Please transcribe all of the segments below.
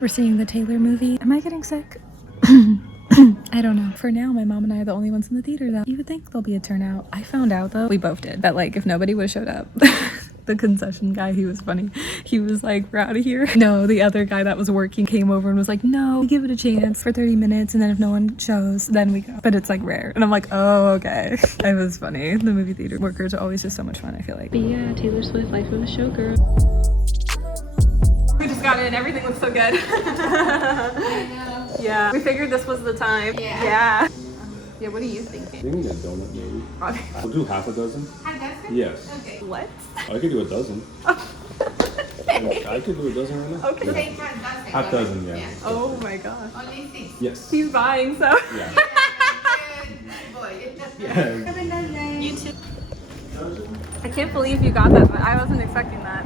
We're seeing the Taylor movie. Am I getting sick? I don't know. For now, my mom and I are the only ones in the theater though. You would think there'll be a turnout. I found out though, we both did, that like if nobody would have showed up, the concession guy, he was funny. He was like, we're out of here. No, the other guy that was working came over and was like, no, give it a chance for 30 minutes and then if no one shows, then we go. But it's like rare. And I'm like, oh, okay. It was funny. The movie theater workers are always just so much fun, I feel like. But yeah, Taylor Swift, Life of a Showgirl. We just got in. Everything looks so good. I know. Yeah. We figured this was the time. Yeah. Yeah, what are you thinking? Maybe a donut, maybe. I'll do half a dozen. Half dozen? Yes. Okay. What? I could do a dozen. I could do a dozen right now. Okay. Yeah. Say half dozen. Half dozen, yeah. Oh my gosh. Only 6. Yes. He's buying, so. Yeah. Good boy. Yeah. You too. I can't believe you got that, but I wasn't expecting that.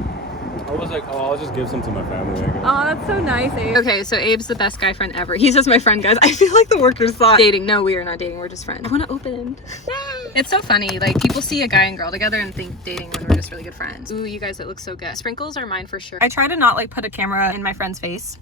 I was like, oh, I'll just give some to my family, I guess. Oh, that's so nice, Abe. Okay, so Abe's the best guy friend ever. He's just my friend, guys. I feel like the workers thought dating. No, we are not dating. We're just friends. I want to open. It's so funny. Like, people see a guy and girl together and think dating when we're just really good friends. Ooh, you guys, it looks so good. Sprinkles are mine for sure. I try to not, like, put a camera in my friend's face.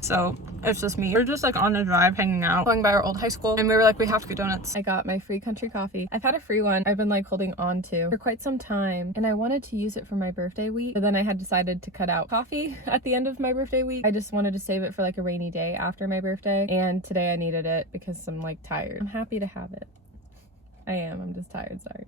So it's just me. We're just like on a drive hanging out, going by our old high school, and we were like, we have to get donuts. I got my free country coffee. I've had a free one I've been like holding on to for quite some time, and I wanted to use it for my birthday week, but then I had decided to cut out coffee at the end of my birthday week. I just wanted to save it for like a rainy day after my birthday, and today I needed it because I'm like tired. I'm happy to have it. I am. I'm just tired. Sorry.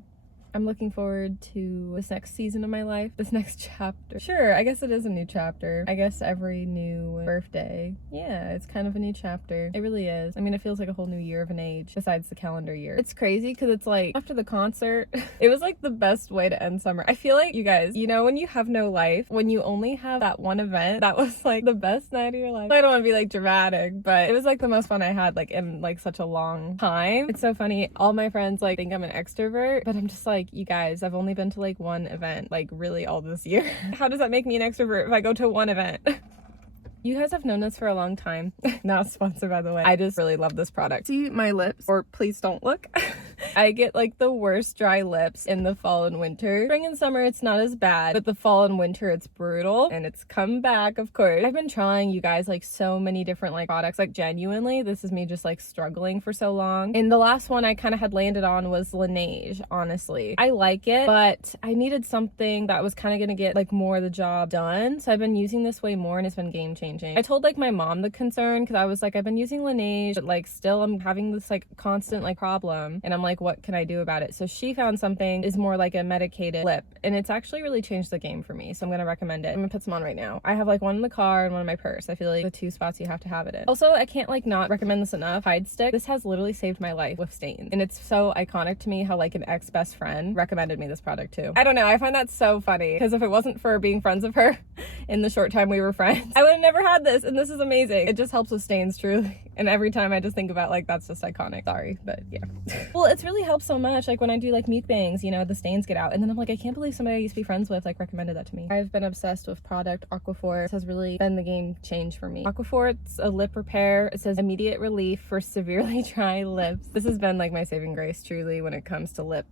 I'm looking forward to this next season of my life, this next chapter. Sure, I guess it is a new chapter. I guess every new birthday, yeah, it's kind of a new chapter. It really is. I mean, it feels like a whole new year of an age besides the calendar year. It's crazy because it's like after the concert, it was like the best way to end summer. I feel like, you guys, you know, when you have no life, when you only have that one event, that was like the best night of your life. I don't want to be like dramatic, but it was like the most fun I had like in like such a long time. It's so funny. All my friends like think I'm an extrovert, but I'm just like, you guys, I've only been to like one event like really all this year. How does that make me an extrovert if I go to one event? You guys have known this for a long time. Not sponsored, by the way. I just really love this product. See my lips, or please don't look. I get like the worst dry lips in the fall and winter. Spring and summer, it's not as bad, but the fall and winter, it's brutal, and it's come back, of course. I've been trying, you guys, like so many different like products. Like genuinely, this is me just like struggling for so long. And the last one I kind of had landed on was Laneige, honestly. I like it, but I needed something that was kind of gonna get like more of the job done. So I've been using this way more, and it's been game changing. I told like my mom the concern because I was like, I've been using Laneige, but like still I'm having this like constant like problem, and I'm like, what can I do about it? So she found something is more like a medicated lip, and it's actually really changed the game for me, so I'm gonna recommend it. I'm gonna put some on right now. I have like one in the car and one in my purse. I feel like the two spots you have to have it in. Also, I can't like not recommend this enough. Hide Stick. This has literally saved my life with stains, and it's so iconic to me how like an ex-best friend recommended me this product too. I don't know, I find that so funny because if it wasn't for being friends with her in the short time we were friends, I would have never had this, and this is amazing. It just helps with stains, truly. And every time I just think about like, that's just iconic. Sorry, but yeah. Well, it's really helped so much. Like when I do like mukbangs, you know, the stains get out, and then I'm like, I can't believe somebody I used to be friends with like recommended that to me. I've been obsessed with product Aquaphor. This has really been the game change for me. Aquaphor, it's a lip repair. It says immediate relief for severely dry lips. This has been like my saving grace, truly, when it comes to lips.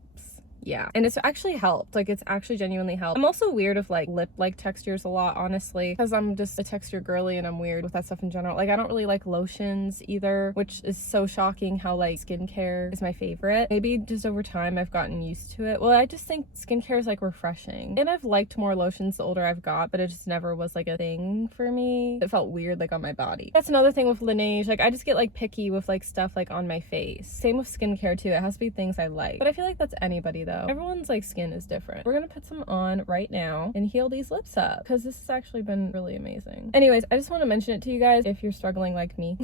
Yeah, and it's actually helped. Like, it's actually genuinely helped. I'm also weird with like lip like textures a lot, honestly, because I'm just a texture girly and I'm weird with that stuff in general. Like, I don't really like lotions either, which is so shocking how like skincare is my favorite. Maybe just over time I've gotten used to it. Well, I just think skincare is like refreshing, and I've liked more lotions the older I've got, but it just never was like a thing for me. It felt weird like on my body. That's another thing with Laneige. Like, I just get like picky with like stuff like on my face. Same with skincare too. It has to be things I like, but I feel like that's anybody though. Everyone's like skin is different. We're gonna put some on right now and heal these lips up because this has actually been really amazing. Anyways, I just want to mention it to you guys. If you're struggling like me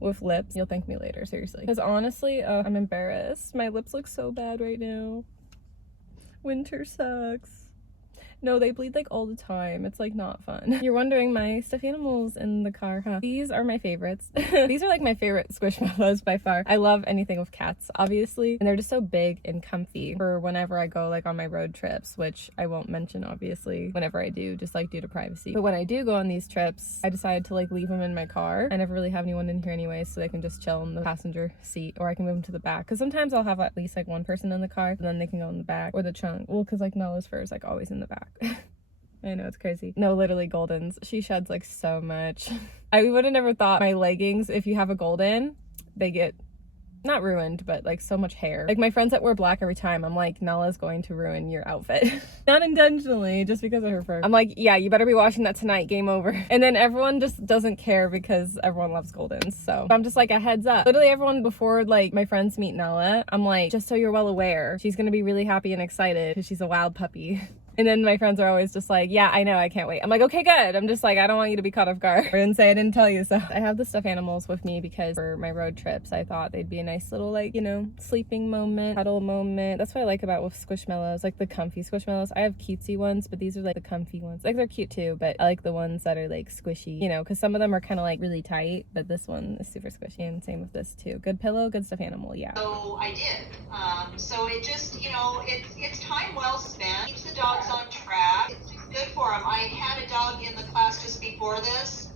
with lips, you'll thank me later, seriously, because honestly, I'm embarrassed. My lips look so bad right now. Winter sucks. No, they bleed like all the time. It's like not fun. You're wondering my stuffed animals in the car, huh? These are my favorites. These are like my favorite Squishmallows by far. I love anything with cats, obviously, and they're just so big and comfy for whenever I go like on my road trips, which I won't mention obviously whenever I do, just like due to privacy. But when I do go on these trips, I decided to like leave them in my car. I never really have anyone in here anyway, so they can just chill in the passenger seat, or I can move them to the back, because sometimes I'll have at least like one person in the car and then they can go in the back or the trunk. Well, because like Nala's fur is like always in the back. I know, it's crazy. No, literally Goldens. She sheds like so much. I would have never thought my leggings, if you have a Golden, they get not ruined, but like so much hair. Like my friends that wear black every time, I'm like, Nala's going to ruin your outfit. Not intentionally, just because of her fur. I'm like, yeah, you better be washing that tonight, game over. And then everyone just doesn't care because everyone loves Goldens. So I'm just like, a heads up. Literally everyone before like my friends meet Nala, I'm like, just so you're well aware, she's gonna be really happy and excited because she's a wild puppy. And then my friends are always just like, yeah, I know, I can't wait. I'm like, okay, good. I'm just like, I don't want you to be caught off guard and say I didn't tell you so. I have the stuffed animals with me because for my road trips, I thought they'd be a nice little, like, you know, sleeping moment, cuddle moment. That's what I like about with Squishmallows, like the comfy Squishmallows. I have cutesy ones, but these are like the comfy ones. Like they're cute too, but I like the ones that are like squishy, you know, because some of them are kind of like really tight, but this one is super squishy, and same with this too. Good pillow, good stuffed animal, yeah. So I did. So it just, you know, it's time well spent. Keeps the dogs on track. It's good for them. I had a dog in the class just before this,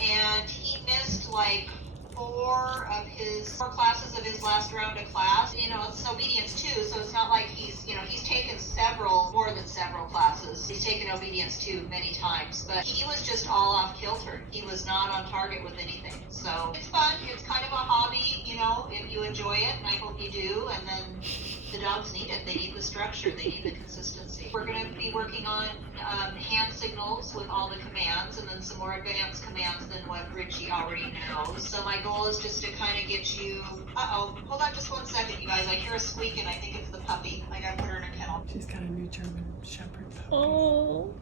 and he missed like four classes of his last round of class. You know, it's obedience too, so it's not like he's taken more than several classes. He's taken obedience too many times, but he was just all off kilter. He was not on target with anything. So it's fun. It's kind of a hobby, you know, if you enjoy it, and I hope you do. And then the dogs need it. They need the structure. They need the consistency. We're going to be working on hand signals with all the commands, and then some more advanced commands than what Richie already knows. So my goal is just to kind of get you... hold on just 1 second, you guys. I hear a squeaking. I think it's the puppy. I got to put her in a kennel. She's got a new German Shepherd puppy. Oh.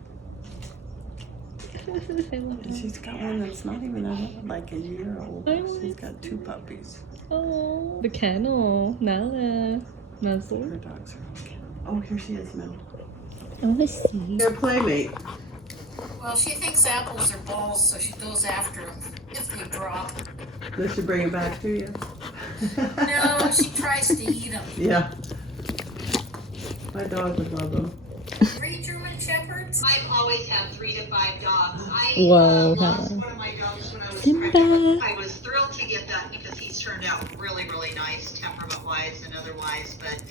And she's got one that's not even like a year old. She's got 2 puppies. Oh, the kennel, Nala, Muzzle. Her dogs are okay. Oh, here she is, Mel. Oh, I see. Their playmate. Well, she thinks apples are balls, so she goes after them if they drop. Does she bring it back to you? No, she tries to eat them. Yeah. My dog would love them. 3 German Shepherds? I've always had 3 to 5 dogs. I Whoa, lost Helen. one of my dogs when I was Simba. pregnant. I was thrilled to get that because he's turned out really, really nice, temperament-wise and otherwise. But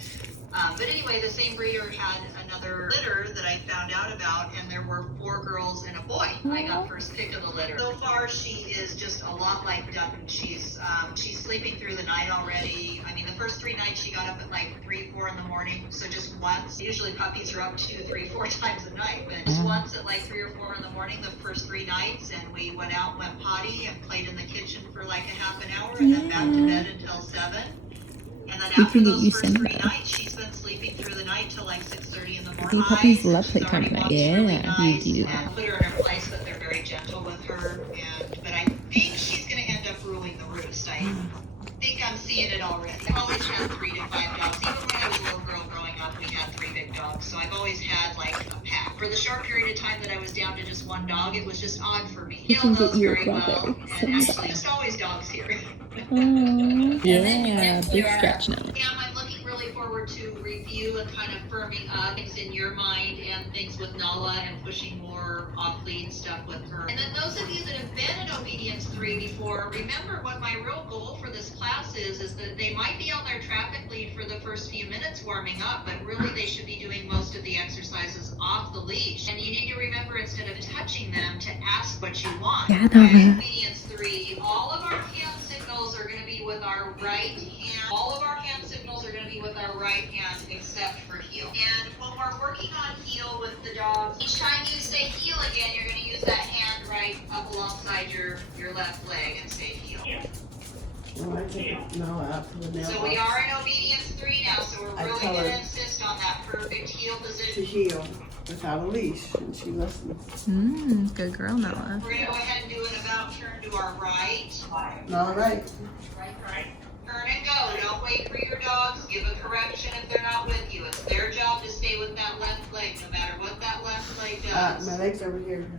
anyway, the same breeder had another litter that I found out about, and there were 4 girls and a boy. I got first pick of the litter. So far, she is just a lot like Dutton. She's sleeping through the night already. I mean, the first 3 nights she got up at like 3, 4 in the morning, so just once. Usually puppies are up 2, 3, 4 times a night, but just once at like 3 or 4 in the morning the first 3 nights, and we went out, went potty, and played in the kitchen for like a half an hour, and then back to bed until 7. And then after those first 3 nights, she's been sleeping through the night till like 6:30 in the morning. Puppies love playtime at night. Yeah, really nice, you do. And put her in her place, but they're very gentle with her. But I think she's going to end up ruling the roost. I think I'm seeing it already. I've always had 3 to 5 dogs. Even when I was a little girl growing up, we had 3 big dogs. So I've always had like a pack. For the short period of time that I was down to just 1 dog, it was just odd for me. Gail knows very well, and actually just always dogs here. Yeah, big stretch now. I'm looking really forward to review and kind of firming up things in your mind and things with Nala and pushing more off-lead stuff with her. And then those of you that have been in Obedience 3 before, remember what my real goal for this class is that they might be on their traffic lead for the first few minutes warming up, but really they should be doing most of the exercises off the leash. And you need to remember, instead of touching them, to ask what you want. Yeah, okay? Obedience 3, all of our hand signals are going to be with our right hand. All of our hand signals are going to be with our right hand except for heel. And when we're working on heel with the dogs, each time you say heel again, you're going to use that hand right up alongside your left leg and say heel. Oh, I can't know that for the nail So we are in Obedience 3 now, so we're really going to insist on that perfect heel to position. heel without a leash, and she listens. Good girl, Nala. We're going to go ahead and do an about turn to our right. All right. Turn and go. Don't wait for your dogs. Give a correction if they're not with you. It's their job to stay with that left leg, no matter what that left leg does. My leg's over here.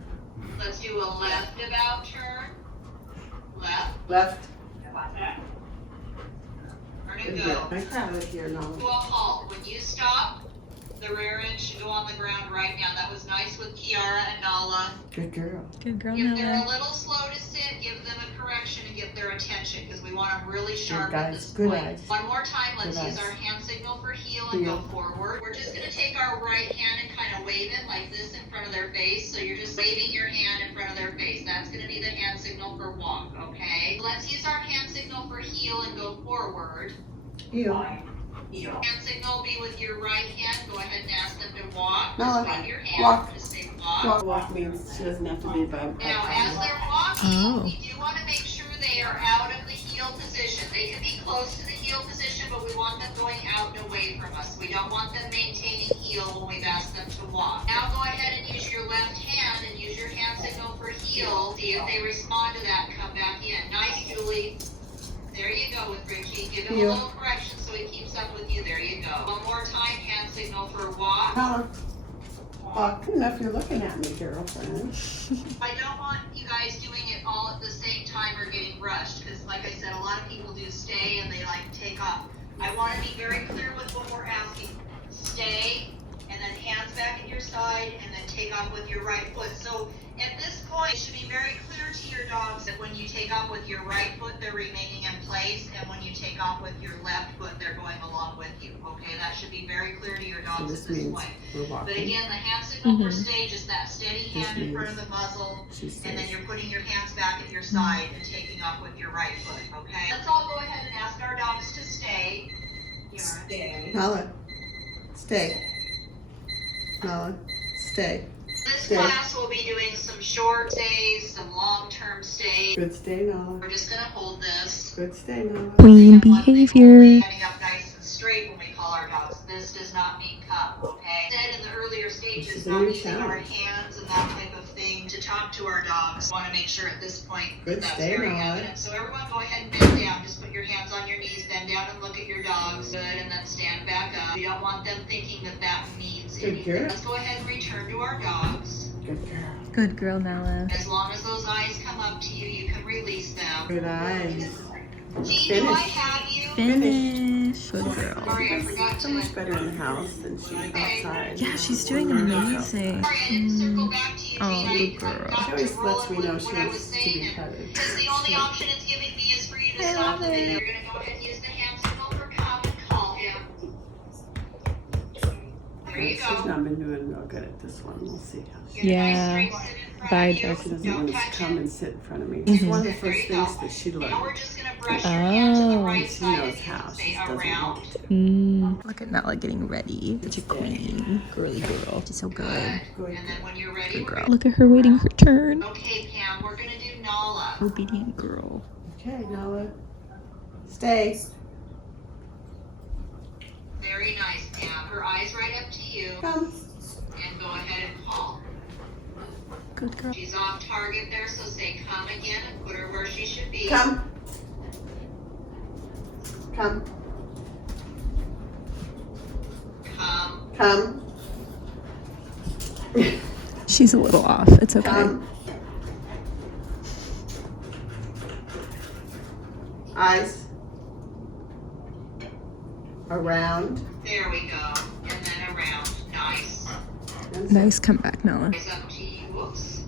Let's do a left about turn. Left. Left. Turn and go. I have it here now. To a halt. When you stop, the rear end should go on the ground right now. That was nice with Kiara and Nala. Good girl. Good girl, If they're a Nala. little slow to sit, give them a correction and get their attention, because we want them really sharp Good at guys. this Good point. eyes. One more time, let's Good use eyes. our hand signal for heel and go forward. We're just gonna take our right hand and kind of wave it like this in front of their face. So you're just waving your hand in front of their face. That's gonna be the hand signal for walk, okay? Let's use our hand signal for heel and go forward. Heel. Hand signal will be with your right hand. Go ahead and ask them to walk. No, Just wave your hand. walk. Just say walk. Walk, walk means she doesn't have to be by. Now, as they're walking, we do want to make sure they are out of the heel position. They can be close to the heel position, but we want them going out and away from us. We don't want them maintaining heel when we've asked them to walk. Now go ahead and use your left hand and use your hand signal for heel. See if they respond to that and come back in. Nice, Julie. There you go with Richie. Give him a little correction so he keeps up with you. There you go. One more time, hand signal for walk. Walk. Enough you're looking at me, girlfriend. I don't want you guys doing it all at the same time or getting rushed, because like I said, a lot of people do stay and they like take off. I want to be very clear with what we're asking. Stay, and then hands back at your side, and then take off with your right foot. So at this point, it should be very clear to your dogs that when you take off with your right foot, they're remaining in place, and when you take off with your left foot, they're going along with you. Okay, that should be very clear to your dogs at this point. But again, the hand signal for stay, just that steady hand in front of the muzzle, and then you're putting your hands back at your side and taking off with your right foot. Okay, let's all go ahead and ask our dogs to stay. Stay. Nala. Stay. Nala. Stay. This class will be doing some short stays, some long-term stays. Good stay, Nala. We're just gonna hold this. Good stay, Nala. Queen behavior. Standing up nice and straight when we call our dogs. This does not mean come, okay? Instead, in the earlier stages, not using our hands and that type of thing to talk to our dogs. We want to make sure at this point that's very evident. So everyone go ahead and bend down. Just put your hands on your knees, bend down and look at your dogs. Good, and then stand back up. We don't want them thinking that that means anything. Let's go ahead and return to our dogs. Good girl. Good girl, Nala. As long as those eyes come up to you, you can release them. Good eyes. Gene, do I have you? Finish. Good girl. Sorry, I forgot So to. much better in the house than she is outside. Yeah, she's doing amazing. Sorry, I didn't circle back to you, Gene. Oh, I good girl. forgot She always to roll lets me with know what she I was wants to be saying. petted. Because the only option it's giving me is for you to stop the video. You're gonna go ahead and use the hand signal for come and call him. There you She's go. not been doing real good at this one. We'll see how she Get a nice Yeah. straight sit in front Bye, of you. She doesn't Don't want to touch come him. and sit in front of me. It's one of the first things that she Now learned. we're just gonna brush your hand to the right She side knows of you how. and She say doesn't around. want to. Look at Nala getting ready. Such a queen. Girly girl. She's so good. Good. And then when you're ready, Good we're girl. gonna... Look at her waiting her turn. Okay, Pam, we're gonna do Nala. Obedient girl. Okay, Nala. Stay. Very nice, Pam. Her eyes right up to you. Come. And go ahead and call. Good girl. She's off target there, so say come again and put her where she should be. Come. Come. Come. Come. She's a little off. It's okay. Come. Eyes. Around. There we go. And then around. Nice. Nice comeback, Nala. Eyes up to you. Whoops.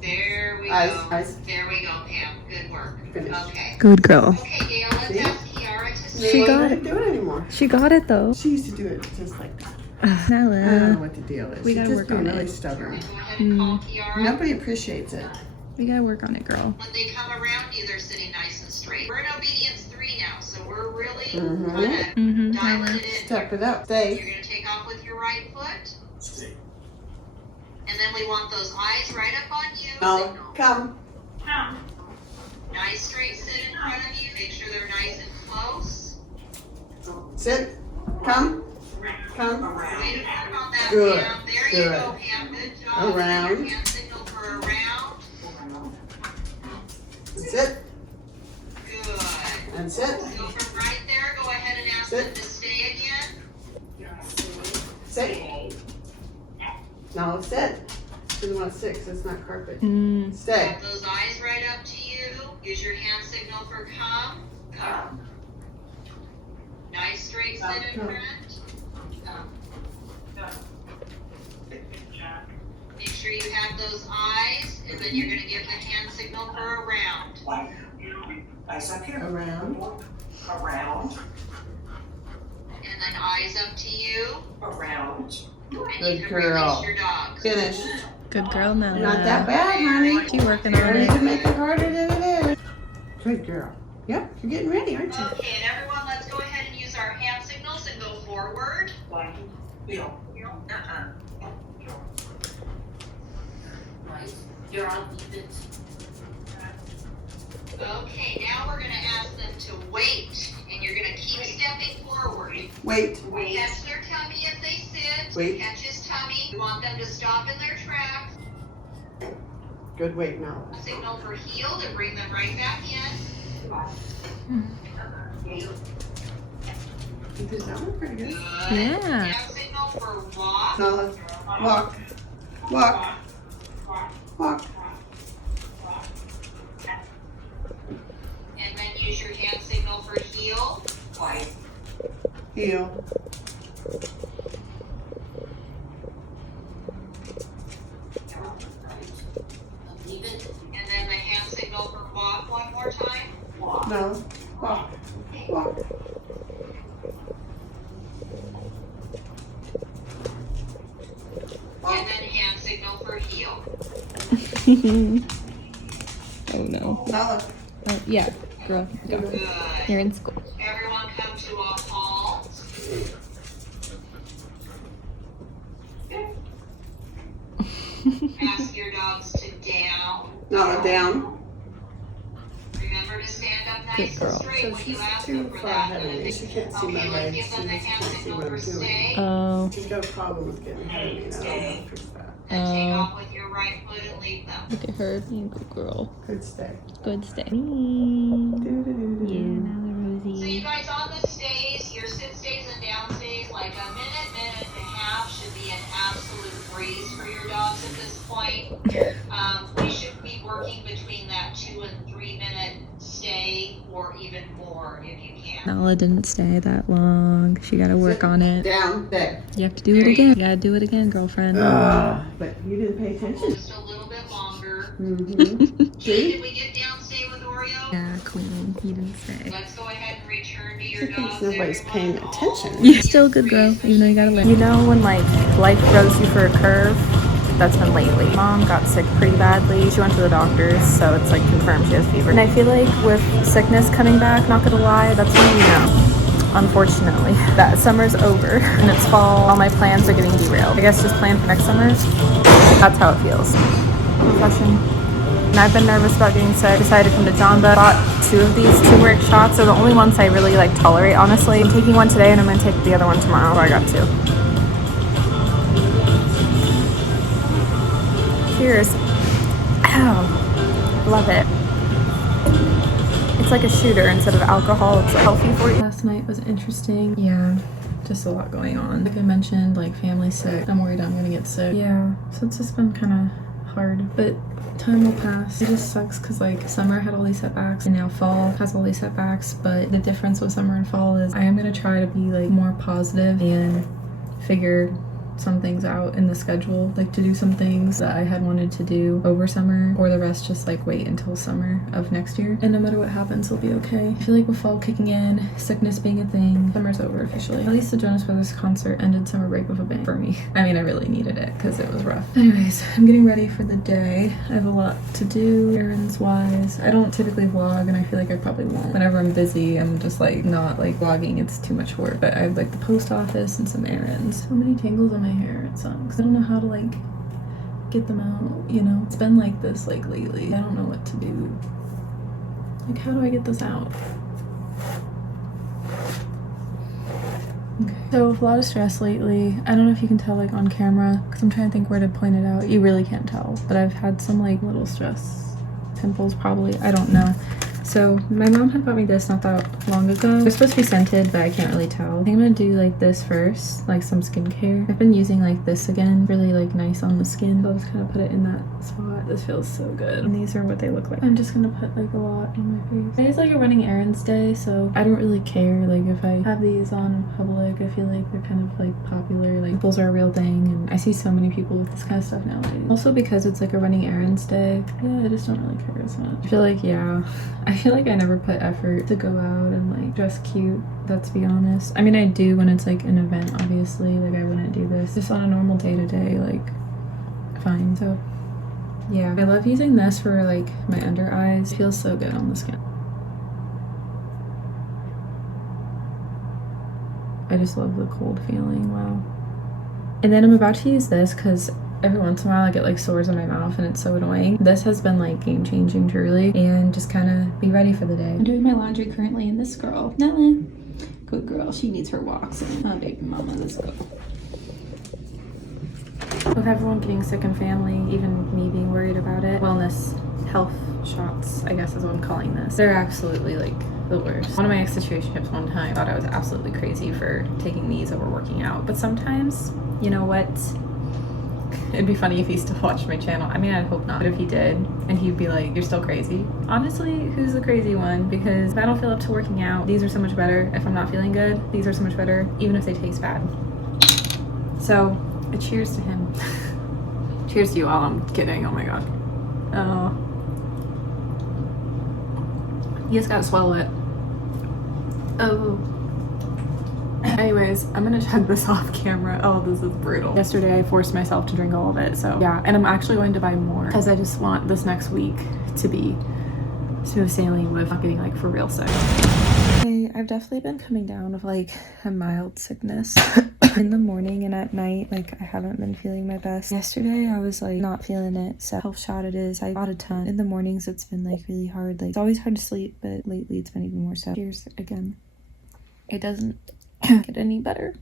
There we Eyes, go. eyes. There we go, Pam. Good work. Finish. Okay. Good girl. Okay, Gail, let's See? ask Kiara to She say. got doesn't do it anymore. She got it though. She used to do it just like that. I don't know Nala. what the deal is. We She's gotta just work being on really it. stubborn. Go ahead and call Kiara. Nobody appreciates it. We gotta work on it, girl. When they come around you, they're sitting nice and straight. We're in obedience 3 now, so we're really Mhm. kind of Mm-hmm. dialing it in. Step it up. You're Stay. going to take off with your right foot. And then we want those eyes right up on you. No. Signal. Come. Nice straight sit in front of you. Make sure they're nice and close. Sit. Come. Come. Way to work on that, Good. Pam. There you Good. go, Pam. Good job. Around. Your hand signal for around. Sit. Good. And sit. So from right there, go ahead and ask Sit. them to stay again. Sit. Now sit. She doesn't want to sit 'cause it's not carpet. Mm. Stay. Have those eyes right up to you. Use your hand signal for come. Nice straight sit in front. Make sure you have those eyes, and then you're going to give the hand signal for around. Around. And then eyes up around. Good girl. Finished. Good girl, Nella. Not that bad, honey. She working You on don't need it. to make it harder than it is. Good girl. Yep, you're getting ready, aren't you? Okay, and everyone, let's go ahead and use our hand signals and go forward. Like, right, you're on even. Okay, now we're gonna ask them to wait, and you're gonna keep stepping forward. Wait. Catch their tummy if they sit. Wait. Catch his tummy. We want them to stop in their tracks. Good wait now. Signal for heel to bring them right back in. You did that one pretty good. Good. Yeah. Now signal for walk. Now let's walk. Walk. Walk. And then use your hand signal for heel. Heel. Even. And then the hand signal for walk one more time. No. Walk. Walk. And then hand signal for heel. Oh no. Now Oh, yeah, girl, go. Good. You're in school. Everyone come to a halt. Ask your dogs to down. no, down. Remember to stand up nice Good girl. and straight So when you she's ask too them for far that. ahead of me. She can't see my Okay, let's legs. give She them the just hand can't see signal what for I'm doing. stay. Oh, She's got a problem with getting ahead of me now. I'll fix that. And take Oh. off with your right foot and leave them. look at her. You good girl. Good stay. Good stay. Yeah, Do-do-do-do-do. Nella So you Rosie. guys on the stays, your sit stays and down stays, like a minute and a half should be an absolute breeze for your dogs at this point. We should be working between that 2 and 3 minute stay or even more if you can. Nella didn't stay that long. She gotta work on it. Down. There. You have to do it again. You gotta do it again, girlfriend. But you didn't pay attention. Just a little bit longer. Mm-hmm. Jay, did we get down stay with Oreo? Yeah, queen. You didn't stay. Let's go ahead and return to your She thinks dogs. nobody's paying everyone. attention. You're still a good girl, even though you gotta learn. You know when like life throws you for a curve? That's been lately. Mom got sick pretty badly. She went to the doctors, so it's like confirmed she has fever. And I feel like with sickness coming back, not gonna lie, that's when you know, unfortunately, that summer's over and it's fall. All my plans are getting derailed. I guess just plan for next summer. That's how it feels. Confession. And I've been nervous about getting sick. Decided to come to John, but bought 2 of these turmeric shots. They're the only ones I really like tolerate, honestly. I'm taking one today and I'm gonna take the other one tomorrow. So I got 2. Cheers. Ow. Love it. It's like a shooter instead of alcohol. It's healthy for you. Last night was interesting. Yeah, just a lot going on. Like I mentioned, like family sick. I'm worried I'm gonna get sick. Yeah, so it's just been kind of hard, but time will pass. It just sucks because like summer had all these setbacks and now fall has all these setbacks, but the difference with summer and fall is I am gonna try to be like more positive and figure some things out in the schedule, like to do some things that I had wanted to do over summer, or the rest just like wait until summer of next year. And no matter what happens, it'll be okay. I feel like with fall kicking in, sickness being a thing, summer's over officially. At least the Jonas Brothers concert ended summer break with a bang for me. I mean, I really needed it because it was rough. Anyways, I'm getting ready for the day. I have a lot to do errands wise. I don't typically vlog and I feel like I probably won't. Whenever I'm busy, I'm just like not like vlogging. It's too much work. But I have like the post office and some errands. So many tangles on my hair, it sucks. I don't know how to like get them out, you know? It's been like this like lately. I don't know what to do. Like how do I get this out? Okay. So a lot of stress lately. I don't know if you can tell like on camera because I'm trying to think where to point it out. You really can't tell, but I've had some like little stress pimples probably. I don't know. So my mom had bought me this not that long ago. They're supposed to be scented, but I can't really tell. I think I'm gonna do like this first, like some skincare. I've been using like this again, really like nice on the skin. So I'll just kind of put it in that spot. This feels so good. And these are what they look like. I'm just gonna put like a lot on my face. Today's like a running errands day, so I don't really care. Like if I have these on in public, I feel like they're kind of like popular. Like pimples are a real thing, and I see so many people with this kind of stuff nowadays. Also because it's like a running errands day, yeah, I just don't really care as much. I feel like, yeah, I feel like I never put effort to go out and like dress cute, let's be honest. I mean, I do when it's like an event, obviously. obviously, like I wouldn't do this just on a normal day-to-day, like fine. So yeah, I love using this for like my under eyes. It feels so good on the skin. I just love the cold feeling. Wow. And then I'm about to use this because every once in a while I get like sores in my mouth and it's so annoying. This has been like game changing truly, and just kind of be ready for the day. I'm doing my laundry currently, and this girl, Nella, good girl, she needs her walks. Oh baby mama, let's go. With everyone getting sick in family, even me being worried about it, wellness health shots, I guess is what I'm calling this, they're absolutely like the worst. One of my ex-situationships one time thought I was absolutely crazy for taking these over working out, but sometimes, you know what, it'd be funny if he still watched my channel. I mean, I'd hope not, but if he did, and he'd be like, you're still crazy. Honestly, who's the crazy one? Because if I don't feel up to working out, these are so much better. If I'm not feeling good, these are so much better, even if they taste bad. So, a cheers to him. Cheers to you all. I'm kidding. Oh my god. Oh. You just gotta swallow it. Oh. Anyways, I'm gonna chug this off camera. Oh, this is brutal. Yesterday I forced myself to drink all of it, so yeah. And I'm actually going to buy more because I just want this next week to be smooth sailing with not getting like for real sick. Okay, I've definitely been coming down with like a mild sickness in the morning and at night. Like I haven't been feeling my best. Yesterday I was like not feeling it, so health shot it is. I bought a ton. In the mornings it's been like really hard. Like it's always hard to sleep, but lately it's been even more so. Cheers again. It doesn't get any better.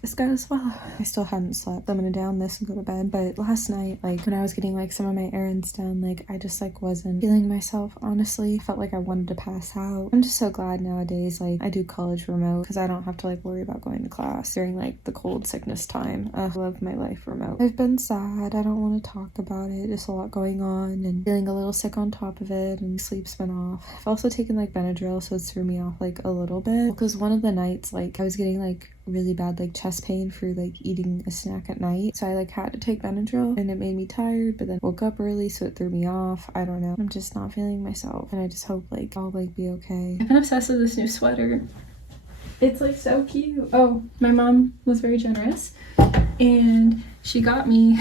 This guy as well. I still hadn't slept. I'm gonna down this and go to bed. But last night, like when I was getting like some of my errands done, like I just like wasn't feeling myself, honestly. I felt like I wanted to pass out. I'm just so glad nowadays like I do college remote because I don't have to like worry about going to class during like the cold sickness time. I love my life remote. I've been sad. I don't want to talk about it. Just a lot going on and feeling a little sick on top of it, and sleep's been off. I've also taken like Benadryl, so it threw me off like a little bit because one of the nights like I was getting like really bad like chest pain for like eating a snack at night, so I like had to take Benadryl and it made me tired, but then woke up early so it threw me off. I don't know, I'm just not feeling myself, and I just hope like I'll like be okay. I've been obsessed with this new sweater. It's like so cute. Oh, my mom was very generous and she got me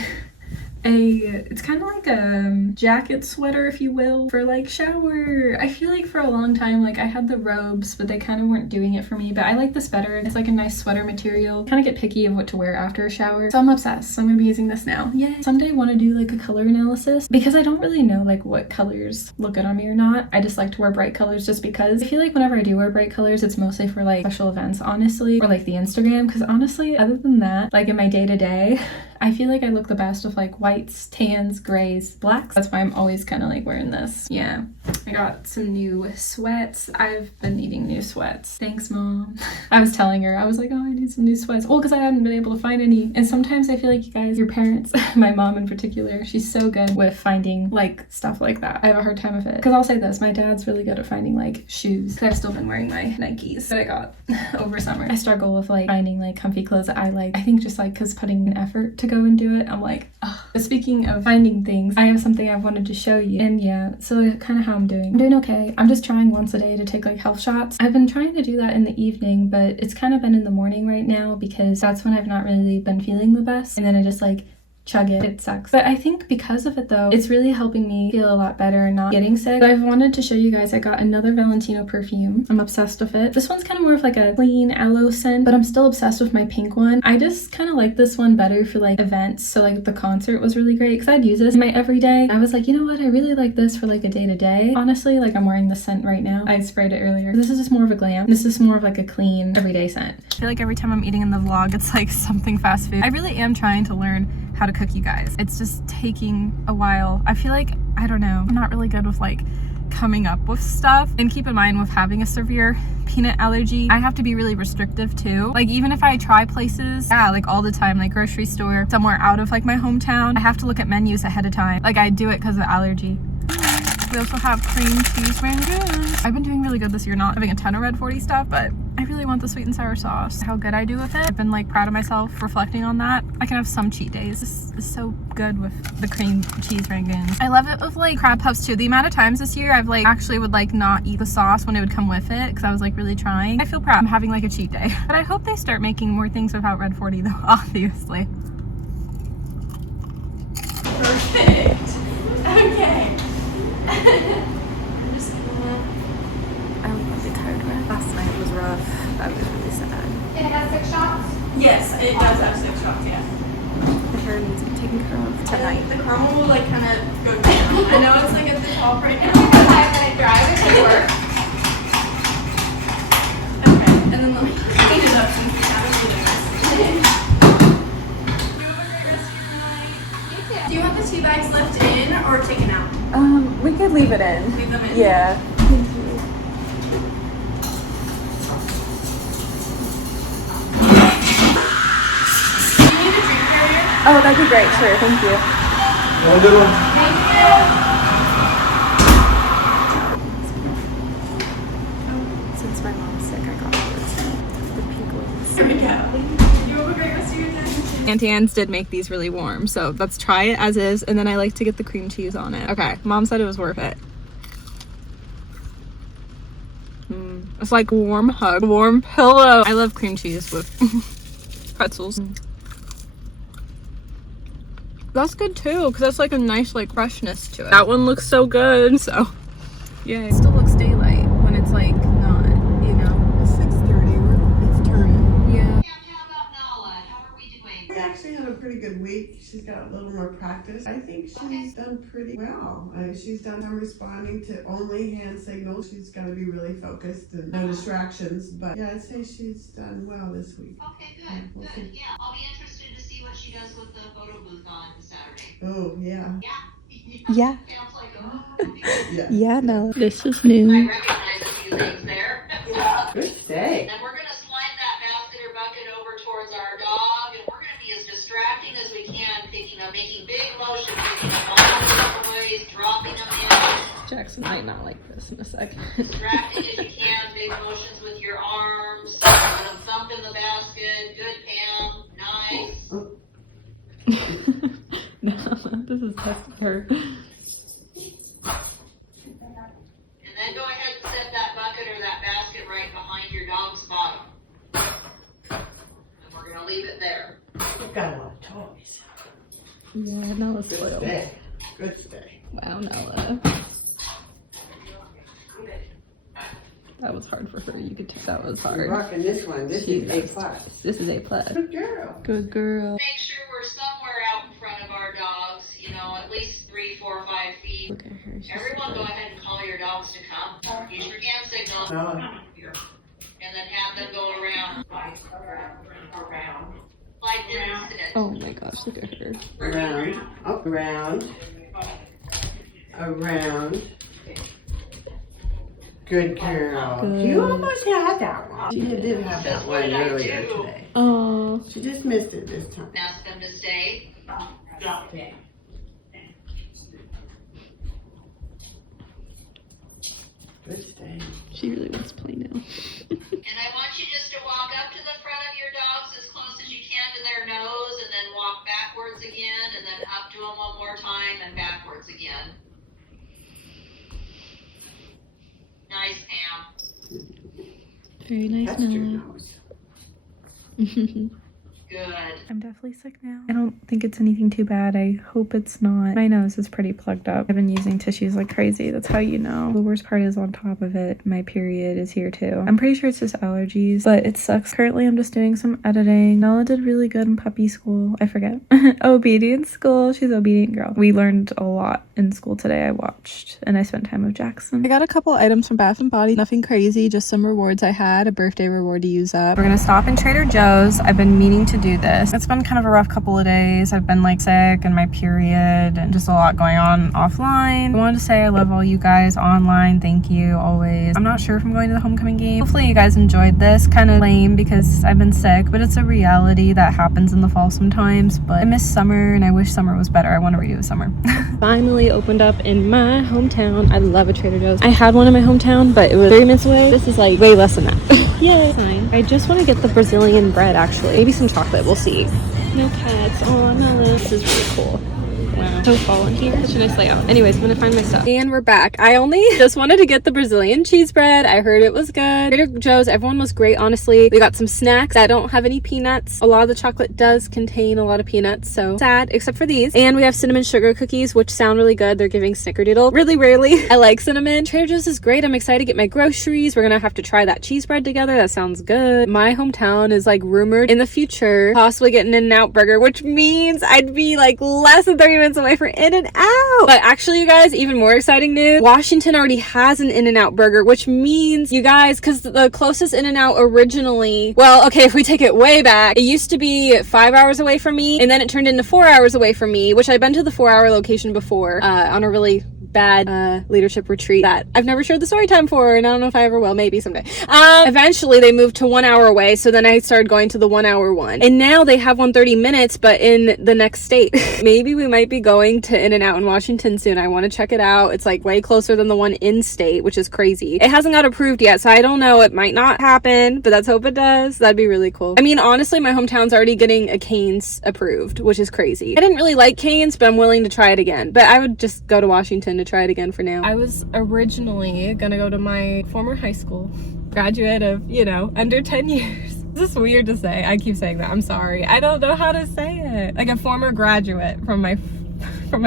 it's kind of like a jacket sweater, if you will, for like shower. I feel like for a long time like I had the robes, but they kind of weren't doing it for me, but I like this better. It's like a nice sweater material. Kind of get picky of what to wear after a shower, so I'm obsessed. So I'm gonna be using this now. Yay. Someday I want to do like a color analysis because I don't really know like what colors look good on me or not. I just like to wear bright colors just because I feel like whenever I do wear bright colors it's mostly for like special events, honestly, or like the Instagram, because honestly other than that, like in my day-to-day I feel like I look the best with like whites, tans, grays, blacks. That's why I'm always kind of like wearing this. Yeah, I got some new sweats. I've been needing new sweats. Thanks, Mom. I was telling her, I was like, oh, I need some new sweats. Well, because I hadn't been able to find any. And sometimes I feel like you guys, your parents, my mom in particular, she's so good with finding like stuff like that. I have a hard time with it. Because I'll say this, my dad's really good at finding like shoes. Because I've still been wearing my Nikes that I got over summer. I struggle with like finding like comfy clothes that I like. I think just like because putting an effort to go and do it, I'm like, ugh. But speaking of finding things, I have something I've wanted to show you. And yeah, so kind of how I'm doing. I'm doing okay. I'm just trying once a day to take like health shots. I've been trying to do that in the evening, but it's kind of been in the morning right now because that's when I've not really been feeling the best. And then I just like chug it. It sucks. But I think because of it though, it's really helping me feel a lot better and not getting sick. But I've wanted to show you guys, I got another Valentino perfume. I'm obsessed with it. This one's kind of more of like a clean aloe scent, but I'm still obsessed with my pink one. I just kind of like this one better for like events. So like the concert was really great because I'd use this in my everyday. I was like, you know what? I really like this for like a day-to-day. Honestly, like I'm wearing this scent right now. I sprayed it earlier. This is just more of a glam. This is more of like a clean everyday scent. I feel like every time I'm eating in the vlog, it's like something fast food. I really am trying to learn how to cook, you guys. It's just taking a while. I feel like, I don't know, I'm not really good with like coming up with stuff. And keep in mind, with having a severe peanut allergy, I have to be really restrictive too. Like even if I try places, yeah, like all the time, like grocery store, somewhere out of like my hometown, I have to look at menus ahead of time. Like I do it because of allergy. We also have cream cheese rangoons. I've been doing really good this year, not having a ton of red 40 stuff, but I really want the sweet and sour sauce. How good I do with it, I've been like proud of myself reflecting on that. I can have some cheat days. This is so good with the cream cheese rangoons. I love it with like crab puffs too. The amount of times this year I've like actually would like not eat the sauce when it would come with it because I was like really trying. I feel proud. I'm having like a cheat day. But I hope they start making more things without red 40 though, obviously. Perfect. Okay. I'm just gonna... I don't want to be tired with. Last night was rough. That was really sad. It has 6 shots? Yes, it does have 6 shots, yeah. The hair needs to be taken care of tonight. The caramel will like kind of go down. I know it's like at the top right now. It's like a 5-minute drive if you work. Okay, and then let me clean it up since we haven't really messed. Do you want the tea bags left in or taken out? We could leave it in. Leave them in? Yeah. Thank you. Do you need a drink carrier? Oh, that'd be great. Sure. Thank you. One little. Thank you. Since my mom's sick, I got the pink ones. Here we go. You have a great rest of your day. Auntie Anne's did make these really warm, so let's try it as is, and then I like to get the cream cheese on it. Okay, Mom said it was worth it. It's like a warm hug, warm pillow. I love cream cheese with pretzels. That's good too, because that's like a nice like freshness to it. That one looks so good, so yay. It still looks daylight when it's like not, you know. It's 6:30. It's turning. Yeah. How about Nala? How are we doing? We actually had a pretty good week. She's got a little more practice. I think she's done pretty well. She's done some responding to only hand signals. She's got to be really focused and no distractions. But yeah, I'd say she's done well this week. Okay, Yeah, we'll good. see. Yeah, I'll be interested to see what she does with the photo booth on Saturday. Oh, yeah. Yeah. Sounds like, oh, Yeah. Yeah, no. This is I new. recognize a few things there. Good day. And we're gonna slide that basket or bucket over towards our dog, and we're gonna be as distracting as we can, making big motions, picking up all the toys, dropping them in, Jackson might not like this in a second. distracting as you can, big motions with your arms, let them thump in the basket, good Pam, nice. No, this is testing her. And then go ahead and set that bucket or that basket right behind your dog's bottom. And we're gonna leave it there. We've got a lot of toys. Yeah, Noah's Good spoiled. day. Good day. Wow, Noah. That was hard for her. You could tell that was You're hard. rocking this one. This She is A+. does. This is A+. Good girl. Good girl. Make sure we're somewhere out in front of our dogs, at least 3, 4, 5 feet. Look at her. She's Everyone go ahead and call your dogs to come. Use your hand signal. No. And then have them go around. Like this. Oh my gosh, look at her. Around. Up. Around. Around. Good girl. Good. You almost had that one. She did have that one earlier today. Oh. She just missed it this time. Ask them to stay. Good stay. She really wants to play now. And I want you just to walk up to the front of your dogs as close as you can to their nose, and then walk backwards again, and then up to them one more time, and backwards again. Nice, Pam. Very nice, That's your Noah. nose. Good. I'm definitely sick now. I don't think it's anything too bad. I hope it's not. My nose is pretty plugged up. I've been using tissues like crazy. That's how you know. The worst part is on top of it, my period is here too. I'm pretty sure it's just allergies, but it sucks. Currently, I'm just doing some editing. Nala did really good in puppy school. I forget. Obedient school. She's an obedient girl. We learned a lot in school today. I watched and I spent time with Jackson. I got a couple items from Bath & Body. Nothing crazy, just some rewards I had. A birthday reward to use up. We're gonna stop in Trader Joe's. I've been meaning to do this. It's been kind of a rough couple of days. I've been like sick and my period and just a lot going on offline. I wanted to say I love all you guys online. Thank you always. I'm not sure if I'm going to the homecoming game. Hopefully you guys enjoyed this. Kind of lame because I've been sick, but it's a reality that happens in the fall sometimes. But I miss summer and I wish summer was better. I want to redo summer. Finally opened up in my hometown. I love a Trader Joe's. I had one in my hometown, but it was 30 minutes away. This is like way less than that. Yay. Fine. I just want to get the Brazilian bread actually. Maybe some chocolate. We'll see. No cats on my list. This is really cool. Wow. So fall in here. Such a nice layout. Anyways, I'm gonna find my stuff. And we're back. I only just wanted to get the Brazilian cheese bread. I heard it was good. Trader Joe's, everyone was great, honestly. We got some snacks that don't have any peanuts. A lot of the chocolate does contain a lot of peanuts, so sad, except for these. And we have cinnamon sugar cookies, which sound really good. They're giving snickerdoodle really rarely. I like cinnamon. Trader Joe's is great. I'm excited to get my groceries. We're gonna have to try that cheese bread together. That sounds good. My hometown is like rumored in the future possibly getting an In-N-Out burger, which means I'd be like less than 30 minutes away for In-N-Out. But actually, you guys, even more exciting news, Washington already has an In-N-Out burger, which means, you guys, because the closest In-N-Out originally, well, okay, if we take it way back, it used to be 5 hours away from me, and then it turned into 4 hours away from me, which I've been to the 4-hour location before on a really bad leadership retreat that I've never shared the story time for, and I don't know if I ever will. Maybe someday. Eventually they moved to 1 hour away, so then I started going to the 1 hour one, and now they have one 30 minutes but in the next state. Maybe we might be going to In-N-Out in Washington soon. I want to check it out. It's like way closer than the one in state, which is crazy. It hasn't got approved yet, so I don't know. It might not happen, but let's hope it does. That'd be really cool. I mean, honestly, my hometown's already getting a Cane's approved, which is crazy. I didn't really like Cane's, but I'm willing to try it again. But I would just go to Washington to try it again for now. I was originally gonna go to my former high school, graduate of, you know, under 10 years. This is weird to say. I keep saying that. I'm sorry. I don't know how to say it. Like a former graduate from my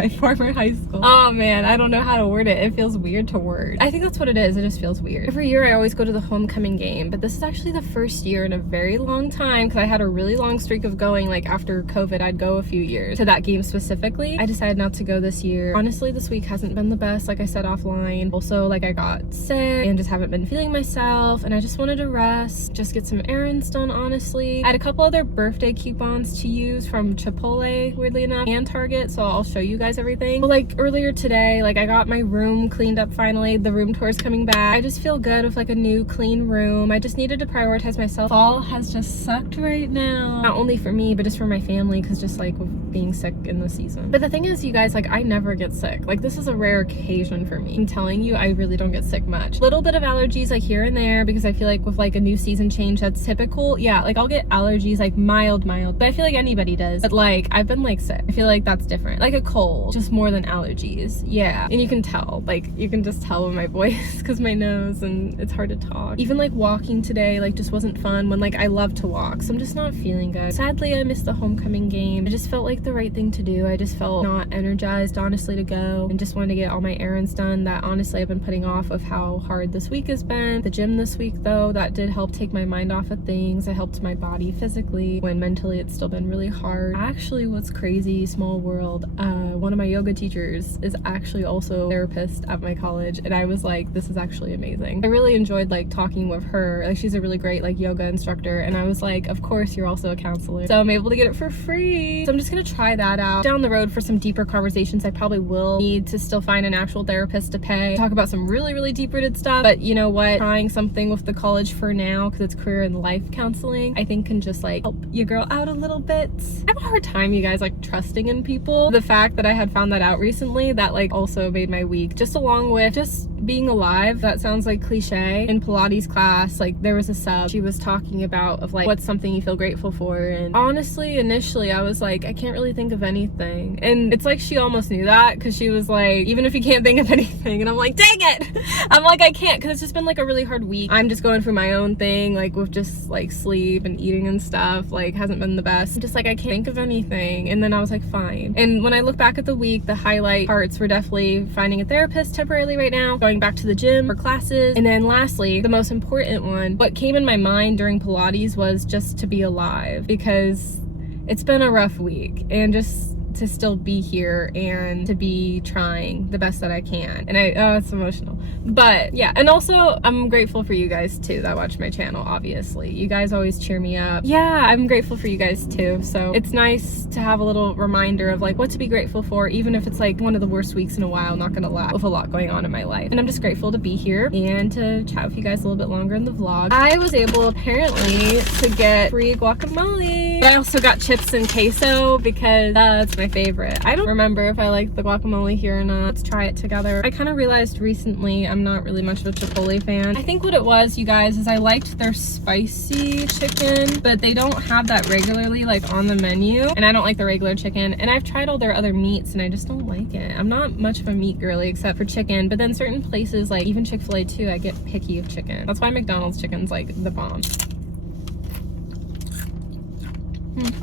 former high school. Oh man, I don't know how to word it. It feels weird to word. I think that's what it is. It just feels weird. Every year I always go to the homecoming game, but this is actually the first year in a very long time, because I had a really long streak of going. Like after COVID, I'd go a few years to that game specifically. I decided not to go this year. Honestly, this week hasn't been the best, like I said offline. Also, like I got sick and just haven't been feeling myself, and I just wanted to rest, just get some errands done, honestly. I had a couple other birthday coupons to use from Chipotle, weirdly enough, and Target, so I'll show you guys everything. But like earlier today, like I got my room cleaned up finally. The room tour is coming back. I just feel good with like a new clean room. I just needed to prioritize myself. Fall has just sucked right now. Not only for me, but just for my family, because just like with being sick in the season. But the thing is, you guys, like I never get sick. Like this is a rare occasion for me. I'm telling you, I really don't get sick much. Little bit of allergies like here and there, because I feel like with like a new season change, that's typical. Yeah, like I'll get allergies like mild, but I feel like anybody does. But like I've been like sick. I feel like that's different. Like a cold, just more than allergies. Yeah, and you can tell, like you can just tell with my voice because my nose, and it's hard to talk. Even like walking today like just wasn't fun when like I love to walk, so I'm just not feeling good. Sadly, I missed the homecoming game. I just felt like the right thing to do. I just felt not energized, honestly, to go, and just wanted to get all my errands done that honestly I've been putting off of how hard this week has been. The gym this week though, that did help take my mind off of things. It helped my body physically when mentally it's still been really hard. Actually, what's crazy, small world, one of my yoga teachers is actually also a therapist at my college, and I was like, this is actually amazing. I really enjoyed like talking with her. Like she's a really great like yoga instructor, and I was like, of course you're also a counselor, so I'm able to get it for free. So I'm just gonna try that out. Down the road for some deeper conversations, I probably will need to still find an actual therapist to pay, talk about some really deep rooted stuff. But you know what, trying something with the college for now, because it's career and life counseling, I think can just like help your girl out a little bit. I have a hard time, you guys, like trusting in people. The fact that I had found that out recently, that like also made my week, just along with just being alive. That sounds like cliche. In Pilates class, like there was a sub, she was talking about of like what's something you feel grateful for, and honestly initially I was like, I can't really think of anything, and it's like she almost knew that, because she was like, even if you can't think of anything, and I'm like, dang it. I'm like, I can't, because it's just been like a really hard week. I'm just going through my own thing, like with just like sleep and eating and stuff, like hasn't been the best. I'm just like, I can't think of anything. And then I was like, fine. And when I look back at the week, the highlight parts were definitely finding a therapist temporarily right now, going back to the gym for classes, and then lastly, the most important one, what came in my mind during Pilates was just to be alive, because it's been a rough week, and just to still be here and to be trying the best that I can. And it's emotional. But yeah, and also I'm grateful for you guys too that watch my channel, obviously. You guys always cheer me up. Yeah, I'm grateful for you guys too. So it's nice to have a little reminder of like what to be grateful for, even if it's like one of the worst weeks in a while, not gonna lie, with a lot going on in my life. And I'm just grateful to be here and to chat with you guys a little bit longer in the vlog. I was able apparently to get free guacamole. But I also got chips and queso because that's my favorite. I don't remember if I like the guacamole here or not. Let's try it together. I kind of realized recently I'm not really much of a Chipotle fan. I think what it was, you guys, is I liked their spicy chicken, but they don't have that regularly like on the menu, and I don't like the regular chicken. And I've tried all their other meats and I just don't like it. I'm not much of a meat girly except for chicken, but then certain places like even Chick-fil-A too, I get picky of chicken. That's why McDonald's chicken's like the bomb.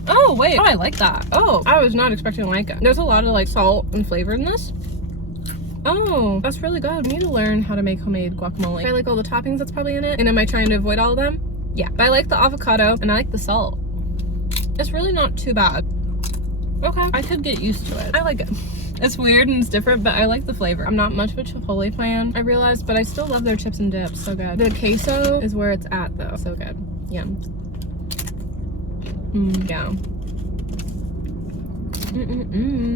Oh wait, oh, I like that. Oh, I was not expecting to like it. There's a lot of like salt and flavor in this. Oh, that's really good. I need to learn how to make homemade guacamole. I like all the toppings that's probably in it, and am I trying to avoid all of them? Yeah, but I like the avocado and I like the salt. It's really not too bad. Okay, I could get used to it. I like it. It's weird and it's different, but I like the flavor. I'm not much of a Chipotle fan, I realized, but I still love their chips and dips. So good. The queso is where it's at though. So good. Yum. Yeah.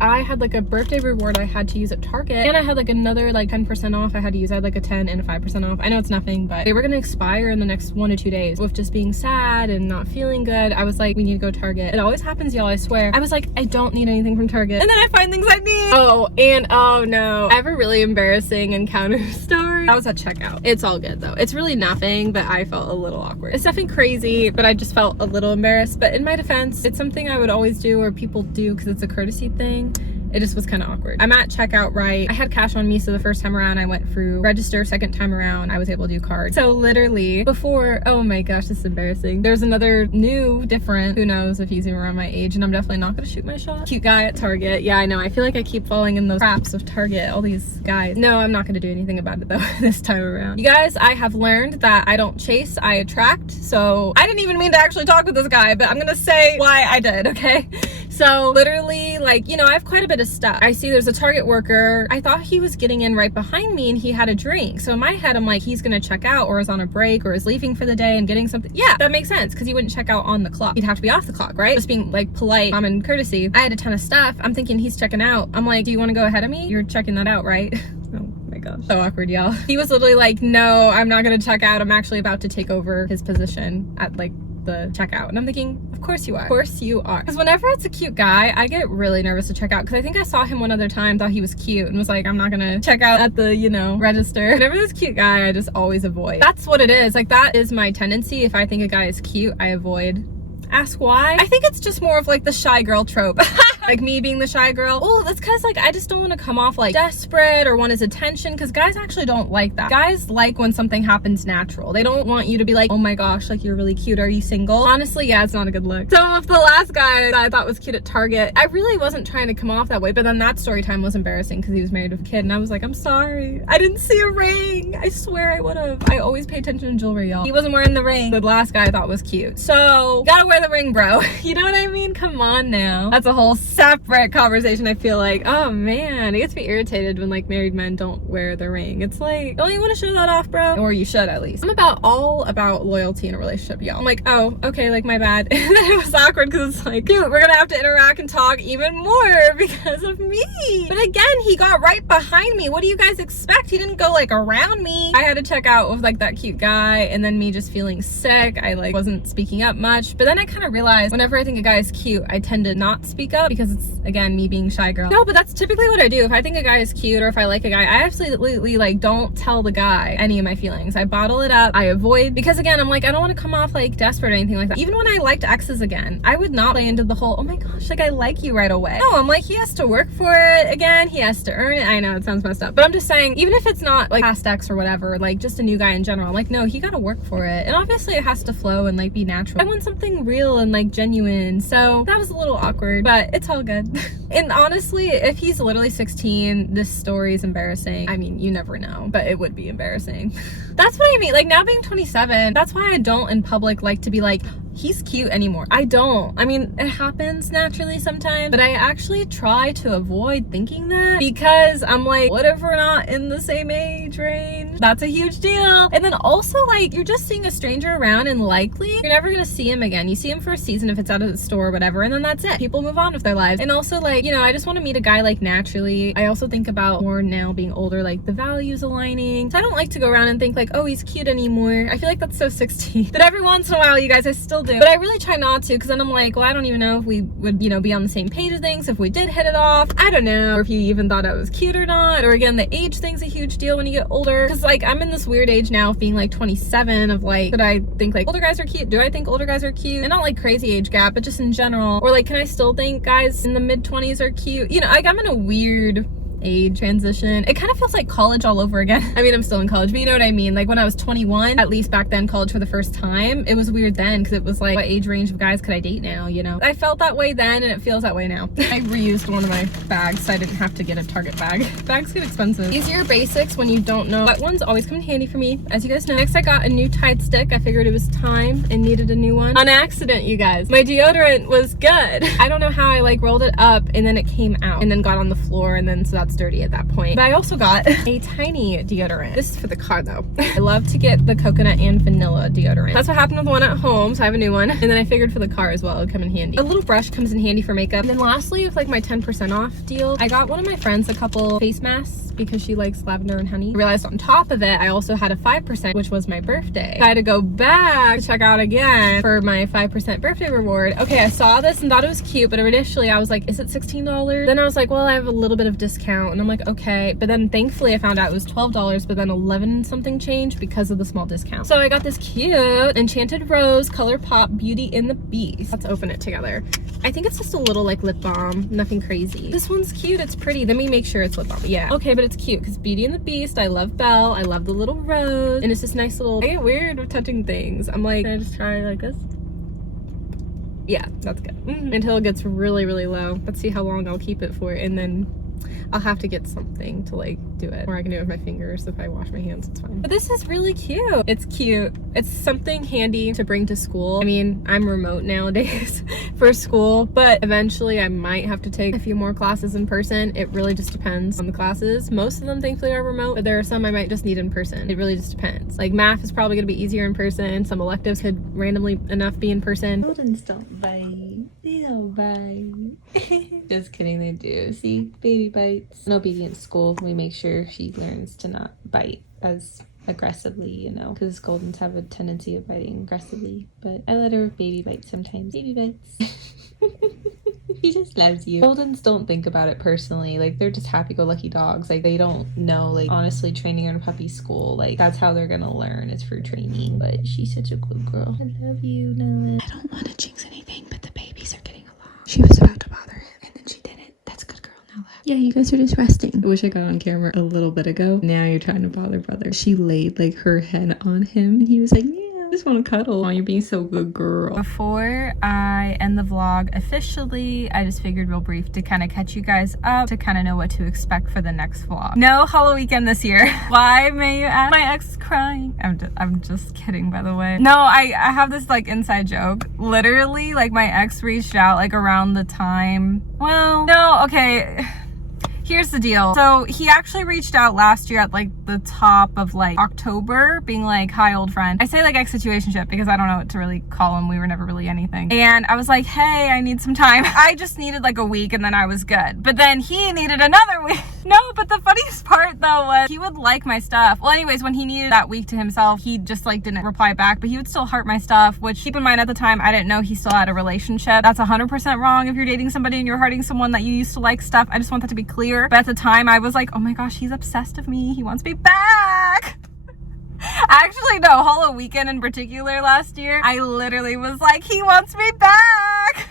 I had like a birthday reward I had to use at Target, and I had like another like 10% off I had to use. I had like a 10 and a 5% off. I know it's nothing, but they were gonna expire in the next 1 to 2 days. With just being sad and not feeling good, I was like, we need to go to Target. It always happens, y'all, I swear. I was like, I don't need anything from Target, and then I find things I need. Oh, and oh no, I have a really embarrassing encounter story. I was at checkout. It's all good though. It's really nothing, but I felt a little awkward. It's nothing crazy, but I just felt a little embarrassed. But in my defense, it's something I would always do, or people do, because it's a courtesy thing. It just was kind of awkward. I'm at checkout, right? I had cash on me, so the first time around I went through register. Second time around I was able to do card. So literally before, oh my gosh, this is embarrassing. There's another new, different, who knows if he's even around my age, and I'm definitely not gonna shoot my shot, cute guy at Target. Yeah, I know. I feel like I keep falling in those traps of Target, all these guys. No, I'm not gonna do anything about it though this time around. You guys, I have learned that I don't chase, I attract. So I didn't even mean to actually talk with this guy, but I'm gonna say why I did, okay? So literally, like, you know, I have quite a bit of stuff. I see there's a Target worker. I thought he was getting in right behind me and he had a drink. So in my head, I'm like, he's gonna check out or is on a break or is leaving for the day and getting something. Yeah, that makes sense because he wouldn't check out on the clock. He'd have to be off the clock, right? Just being like polite, common courtesy. I had a ton of stuff. I'm thinking he's checking out. I'm like, do you want to go ahead of me? You're checking that out, right? Oh my gosh. So awkward, y'all. He was literally like, no, I'm not gonna check out. I'm actually about to take over his position at like the checkout. And I'm thinking, of course you are. Of course you are. Because whenever it's a cute guy, I get really nervous to check out, because I think I saw him one other time, thought he was cute, and was like, I'm not gonna check out at the, you know, register. Whenever there's a cute guy, I just always avoid. That's what it is. Like, that is my tendency. If I think a guy is cute, I avoid. Ask why? I think it's just more of like the shy girl trope. Like me being the shy girl. Oh, that's because like I just don't want to come off like desperate or want his attention, because guys actually don't like that. Guys like when something happens natural. They don't want you to be like, oh my gosh, like you're really cute, are you single? Honestly, yeah, it's not a good look. So if the last guy that I thought was cute at Target, I really wasn't trying to come off that way, but then that story time was embarrassing because he was married with a kid, and I was like, I'm sorry, I didn't see a ring. I swear I would have. I always pay attention to jewelry, y'all. He wasn't wearing the ring. The last guy I thought was cute. So gotta wear the ring, bro. You know what I mean? Come on now. That's a whole separate conversation. I feel like, oh man, it gets me irritated when like married men don't wear the ring. It's like, don't you want to show that off, bro? Or you should, at least. I'm all about loyalty in a relationship, y'all. I'm like, oh, okay, like my bad. And then it was awkward because it's like, dude, we're gonna have to interact and talk even more because of me. But again, he got right behind me. What do you guys expect? He didn't go like around me. I had to check out with like that cute guy, and then me just feeling sick. I like wasn't speaking up much. But then I kind of realized whenever I think a guy is cute, I tend to not speak up because it's, again, me being shy girl. No, but that's typically what I do. If I think a guy is cute or if I like a guy, I absolutely like don't tell the guy any of my feelings. I bottle it up. I avoid, because again, I'm like, I don't want to come off like desperate or anything like that. Even when I liked exes again, I would not play into the whole, oh my gosh, like I like you right away. No, I'm like, he has to work for it. Again, he has to earn it. I know it sounds messed up, but I'm just saying, even if it's not like past ex or whatever, like just a new guy in general, I'm like, no, he got to work for it. And obviously it has to flow and like be natural. I want something real and like genuine. So that was a little awkward, but it's all all good. And honestly, if he's literally 16, this story is embarrassing. I mean, you never know, but it would be embarrassing. That's what I mean. Like, now being 27, that's why I don't in public like to be like, he's cute anymore. I don't. I mean, it happens naturally sometimes, but I actually try to avoid thinking that, because I'm like, what if we're not in the same age range? That's a huge deal. And then also, like, you're just seeing a stranger around, and likely you're never gonna see him again. You see him for a season if it's out of the store or whatever, and then that's it. People move on with their lives. And also, like, you know, I just want to meet a guy like naturally. I also think about more now being older, like the values aligning. So I don't like to go around and think like, oh, he's cute anymore. I feel like that's so 16. But every once in a while, you guys, I still do. But I really try not to, because then I'm like, well, I don't even know if we would, you know, be on the same page of things, if we did hit it off. I don't know, or if you even thought I was cute or not. Or again, the age thing's a huge deal when you get older. Because like, I'm in this weird age now of being like 27 of like, could I think like older guys are cute? Do I think older guys are cute? And not like crazy age gap, but just in general. Or like, can I still think guys in the mid 20s are cute? You know, like, I'm in a weird age transition. It kind of feels like college all over again. I mean, I'm still in college, but you know what I mean? Like, when I was 21, at least back then, college for the first time, it was weird then, because it was like, what age range of guys could I date now, you know? I felt that way then, and it feels that way now. I reused one of my bags, so I didn't have to get a Target bag. Bags get expensive. Easier basics when you don't know. Wet ones always come in handy for me, as you guys know. Next, I got a new Tide stick. I figured it was time and needed a new one. On accident, you guys. My deodorant was good. I don't know how I like rolled it up, and then it came out, and then got on the floor, and then so that's dirty at that point. But I also got a tiny deodorant. This is for the car though. I love to get the coconut and vanilla deodorant. That's what happened with the one at home, so I have a new one. And then I figured for the car as well, it would come in handy. A little brush comes in handy for makeup. And then lastly, with like my 10% off deal, I got one of my friends a couple face masks because she likes lavender and honey. I realized on top of it, I also had a 5%, which was my birthday. I had to go back to check out again for my 5% birthday reward. Okay, I saw this and thought it was cute, but initially I was like, is it $16? Then I was like, well, I have a little bit of discount, and I'm like, okay. But then thankfully I found out it was $12, but then 11 something change because of the small discount. So I got this cute Enchanted Rose Color Pop Beauty and the Beast. Let's open it together. I think it's just a little like lip balm, nothing crazy. This one's cute, it's pretty. Let me make sure it's lip balm. Yeah, okay, but it's cute because Beauty and the Beast. I love Belle, I love the little rose, and it's this nice little, I get weird with touching things. I'm like, can I just try like this? Yeah, that's good. Until it gets really, really low. Let's see how long I'll keep it for, and then I'll have to get something to like do it, or I can do it with my fingers. If I wash my hands, it's fine. But this is really cute. It's cute. It's something handy to bring to school. I mean, I'm remote nowadays for school, but eventually I might have to take a few more classes in person. It really just depends on the classes. Most of them thankfully are remote, but there are some I might just need in person. It really just depends. Like math is probably gonna be easier in person. Some electives could randomly enough be in person. Children don't bite. They don't bite. Just kidding, they do. See, baby bites. In obedient school, we make sure she learns to not bite as aggressively, you know, because Goldens have a tendency of biting aggressively, but I let her baby bite sometimes. Baby bites. He just loves you. Goldens don't think about it personally. Like, they're just happy-go-lucky dogs. Like, they don't know, like, honestly, training her in puppy school, like, that's how they're gonna learn, is for training. But she's such a good girl. I love you, Noah. I don't want to jinx anything, but the babies are getting along. She was about to bother him, and then she didn't. That's a good girl, Noah. Yeah, you guys are just resting. I wish I got on camera a little bit ago. Now you're trying to bother brother. She laid, like, her head on him, and he was like, yeah. I just want to cuddle. Oh, you're being so good, girl. Before I end the vlog officially, I just figured real brief to kind of catch you guys up, to kind of know what to expect for the next vlog. No Halloweekend this year. Why, may you ask? My ex is crying. I'm just kidding, by the way. No, I have this like inside joke. Literally, like my ex reached out like around the time. Well, no, okay. Here's the deal. So he actually reached out last year at like the top of like October, being like, hi, old friend. I say like ex-situationship because I don't know what to really call him. We were never really anything. And I was like, hey, I need some time. I just needed like a week and then I was good. But then he needed another week. No, but the funniest part though was he would like my stuff. Well, anyways, when he needed that week to himself, he just like didn't reply back, but he would still heart my stuff, which keep in mind at the time, I didn't know he still had a relationship. That's 100% wrong if you're dating somebody and you're hearting someone that you used to like stuff. I just want that to be clear. But at the time I was like, oh my gosh, he's obsessed with me. He wants me back. Actually, no, Halloweekend in particular last year, I literally was like, he wants me back.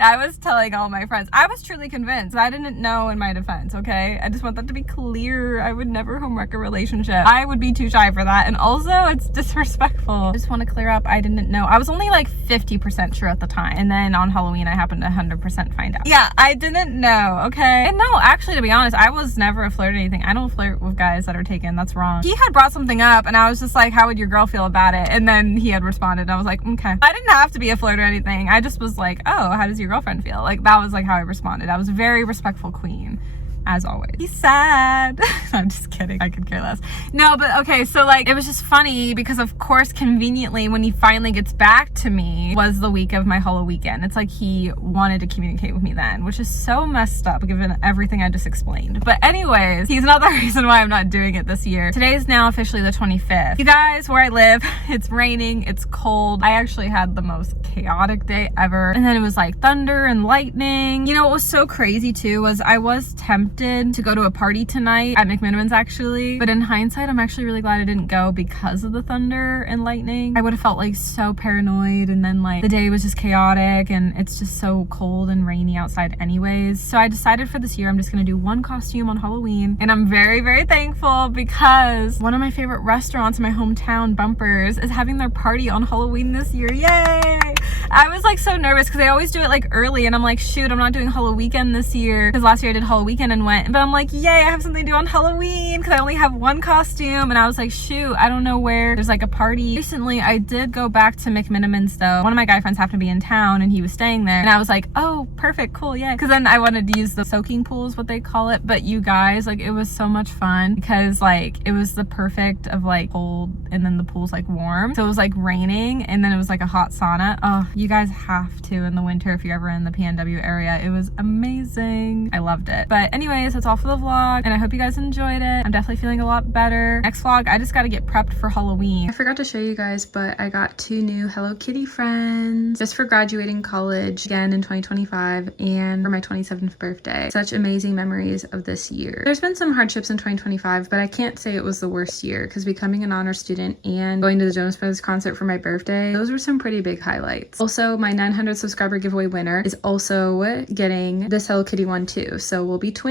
I was telling all my friends. I was truly convinced. I didn't know in my defense, okay? I just want that to be clear. I would never homewreck a relationship. I would be too shy for that. And also, it's disrespectful. I just want to clear up. I didn't know. I was only like 50% sure at the time. And then on Halloween, I happened to 100% find out. Yeah, I didn't know, okay? And no, actually, to be honest, I was never a flirt or anything. I don't flirt with guys that are taken. That's wrong. He had brought something up and I was just like, how would your girl feel about it? And then he had responded and I was like, okay. I didn't have to be a flirt or anything. I just was like, oh, how does your girlfriend feel? Like, that was like how I responded. I was a very respectful queen, as always. He's sad. I'm just kidding. I could care less. No, but okay, so like, it was just funny because of course, conveniently, when he finally gets back to me was the week of my Halloweekend. It's like he wanted to communicate with me then, which is so messed up given everything I just explained. But anyways, he's not the reason why I'm not doing it this year. Today is now officially the 25th. You guys, where I live, it's raining, it's cold. I actually had the most chaotic day ever. And then it was like thunder and lightning. You know what was so crazy too was I was tempted to go to a party tonight at McMiniman's actually, but in hindsight I'm actually really glad I didn't go because of the thunder and lightning. I would have felt like so paranoid, and then like the day was just chaotic and it's just so cold and rainy outside anyways. So I decided for this year I'm just gonna do one costume on Halloween, and I'm very, very thankful because one of my favorite restaurants in my hometown, Bumpers, is having their party on Halloween this year. Yay! I was like so nervous because I always do it like early, and I'm like, shoot, I'm not doing Halloweekend this year because last year I did Halloweekend and went, but I'm like, yay, I have something to do on Halloween because I only have one costume. And I was like, shoot, I don't know where there's like a party. Recently I did go back to McMiniman's though. One of my guy friends happened to be in town and he was staying there, and I was like, oh, perfect, cool, yeah, because then I wanted to use the soaking pool is what they call it. But you guys, like, it was so much fun because like it was the perfect of like cold and then the pool's like warm, so it was like raining and then it was like a hot sauna. Oh, you guys have to in the winter if you're ever in the PNW area. It was amazing. I loved it. But anyways, that's all for the vlog, and I hope you guys enjoyed it. I'm definitely feeling a lot better. Next vlog, I just got to get prepped for Halloween. I forgot to show you guys, but I got 2 new Hello Kitty friends just for graduating college again in 2025 and for my 27th birthday. Such amazing memories of this year. There's been some hardships in 2025, but I can't say it was the worst year because becoming an honor student and going to the Jonas Brothers concert for my birthday, those were some pretty big highlights. Also, my 900 subscriber giveaway winner is also getting this Hello Kitty one too, so we'll be twinning.